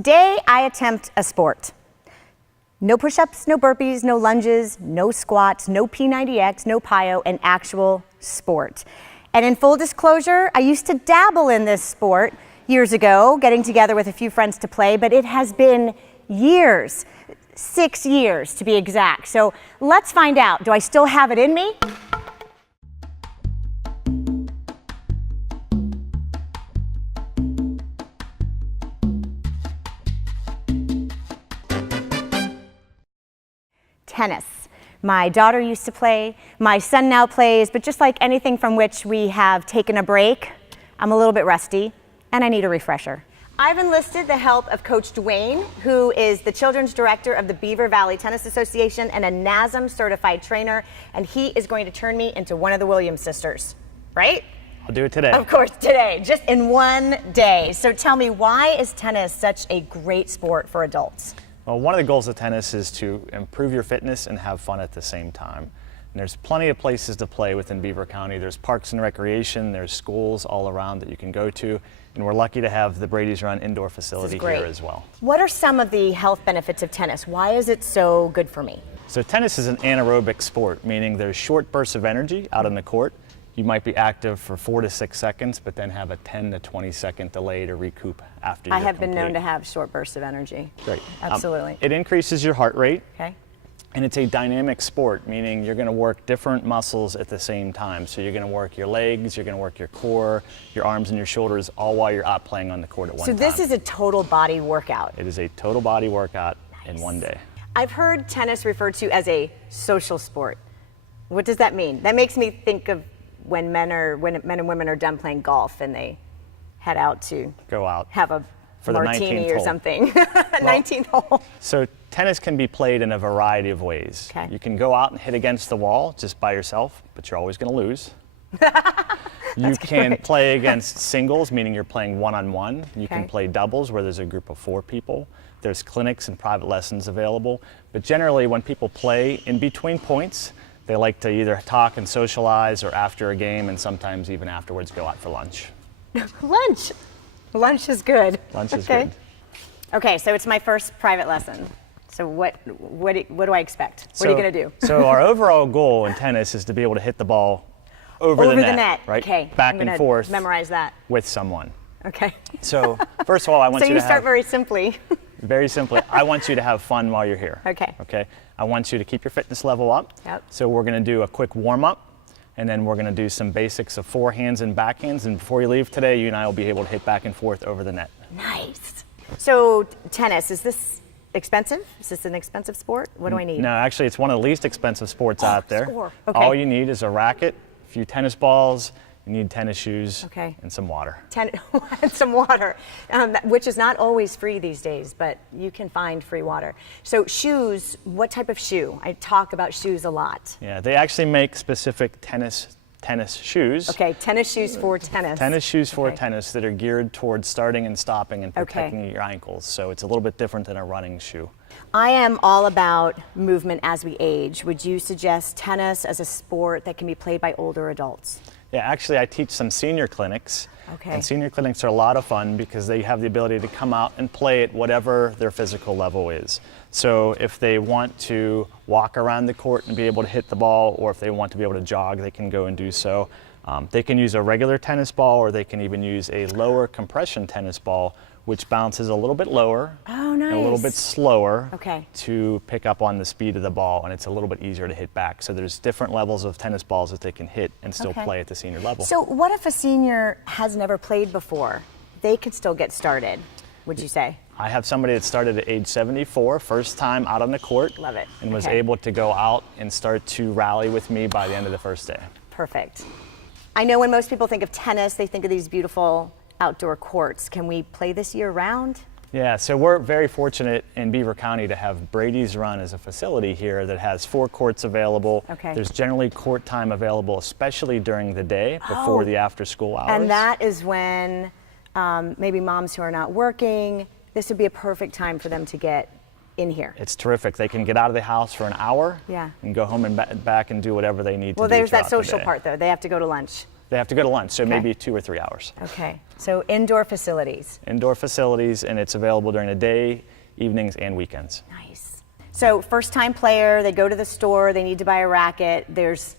Today, I attempt a sport. No push-ups, no burpees, no lunges, no squats, no P90X, no plyo, an actual sport. And in full disclosure, I used to dabble in this sport years ago, getting together with a few friends to play, but it has been years, 6 years to be exact. So let's find out, do I still have it in me? Tennis. My daughter used to play, my son now plays, but just like anything from which we have taken a break, I'm a little bit rusty and I need a refresher. I've enlisted the help of Coach Duane, who is the children's director of the Beaver Valley Tennis Association and a NASM certified trainer, and he is going to turn me into one of the Williams sisters, right? I'll do it today. Of course, today, just in one day. So tell me, why is tennis such a great sport for adults? Well, one of the goals of tennis is to improve your fitness and have fun at the same time. And there's plenty of places to play within Beaver County. There's parks and recreation, there's schools all around that you can go to, and we're lucky to have the Brady's Run indoor facility here as well. What are some of the health benefits of tennis? Why is it so good for me? So tennis is an anaerobic sport, meaning there's short bursts of energy out on the court. You might be active for 4 to 6 seconds, but then have a 10 to 20 second delay to recoup after you're I have complete. been known to have short bursts of energy. Great. Absolutely. It increases your heart rate. Okay. And it's a dynamic sport, meaning you're going to work different muscles at the same time. So you're going to work your legs, you're going to work your core, your arms and your shoulders, all while you're out playing on the court at one time. So this is a total body workout. It is a total body workout in one day. I've heard tennis referred to as a social sport. What does that mean? That makes me think of when men and women are done playing golf and they head out to go out, have a for martini the 19th or hole. Something. Well, 19th hole. So tennis can be played in a variety of ways. Okay. You can go out and hit against the wall just by yourself, but you're always going to lose. You can play against singles, meaning you're playing one-on-one. You can play doubles where there's a group of 4 people. There's clinics and private lessons available. But generally, when people play in between points, they like to either talk and socialize or after a game, and sometimes even afterwards go out for lunch. Lunch. Lunch is good. Lunch is good. Okay, so it's my first private lesson. So what do I expect? What are you going to do? So our overall goal in tennis is to be able to hit the ball over the net, right? Okay. Back and forth. Memorize that. With someone. Okay. So first of all, I want you to start very simply. Very simply, I want you to have fun while you're here. Okay. Okay. I want you to keep your fitness level up. Yep. So we're going to do a quick warm up, and then we're going to do some basics of forehands and backhands. And before you leave today, you and I will be able to hit back and forth over the net. Nice. So tennis, is this expensive? Is this an expensive sport? What do I need? No, actually, it's one of the least expensive sports out there. Score. Okay. All you need is a racket, a few tennis balls. You need tennis shoes and some water. And some water, which is not always free these days, but you can find free water. So shoes, what type of shoe? I talk about shoes a lot. Yeah, they actually make specific tennis shoes. Okay, tennis shoes for tennis. Tennis shoes for tennis that are geared towards starting and stopping and protecting your ankles. So it's a little bit different than a running shoe. I am all about movement as we age. Would you suggest tennis as a sport that can be played by older adults? Yeah, actually I teach some senior clinics. Okay. And senior clinics are a lot of fun because they have the ability to come out and play at whatever their physical level is. So if they want to walk around the court and be able to hit the ball, or if they want to be able to jog, they can go and do so. They can use a regular tennis ball, or they can even use a lower compression tennis ball, which bounces a little bit lower and a little bit slower to pick up on the speed of the ball, and it's a little bit easier to hit back. So there's different levels of tennis balls that they can hit and still play at the senior level. So what if a senior has never played before? They could still get started, would you say? I have somebody that started at age 74, first time out on the court. Love it. And was able to go out and start to rally with me by the end of the first day. Perfect. I know when most people think of tennis, they think of these beautiful outdoor courts. Can we play this year round? Yeah, so we're very fortunate in Beaver County to have Brady's Run as a facility here that has 4 courts available. There's generally court time available, especially during the day before the after school hours. And that is when maybe moms who are not working, this would be a perfect time for them to get in here. It's terrific. They can get out of the house for an hour and go home and back and do whatever they need to do. Well, there's that social the part though. They have to go to lunch. They have to go to lunch, so maybe 2 or 3 hours. Okay, so indoor facilities. Indoor facilities, and it's available during the day, evenings, and weekends. Nice. So first-time player, they go to the store, they need to buy a racket. There's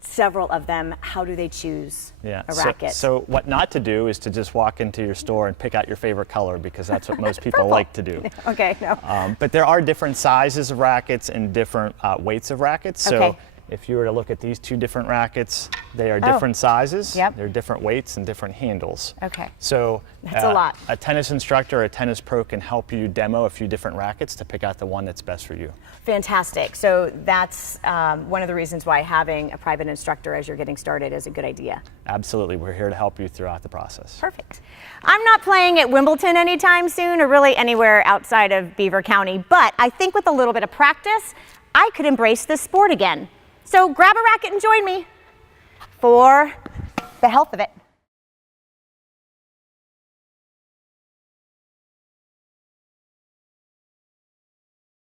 several of them. How do they choose a racket? So what not to do is to just walk into your store and pick out your favorite color, because that's what most people like to do. Okay, no. But there are different sizes of rackets and different weights of rackets. So Okay. if you were to look at these 2 different rackets, they are different sizes. Yep. They're different weights and different handles. Okay. So That's a lot. A tennis instructor or a tennis pro can help you demo a few different rackets to pick out the one that's best for you. Fantastic. So that's one of the reasons why having a private instructor as you're getting started is a good idea. Absolutely. We're here to help you throughout the process. Perfect. I'm not playing at Wimbledon anytime soon, or really anywhere outside of Beaver County, but I think with a little bit of practice, I could embrace this sport again. So grab a racket and join me for the health of it.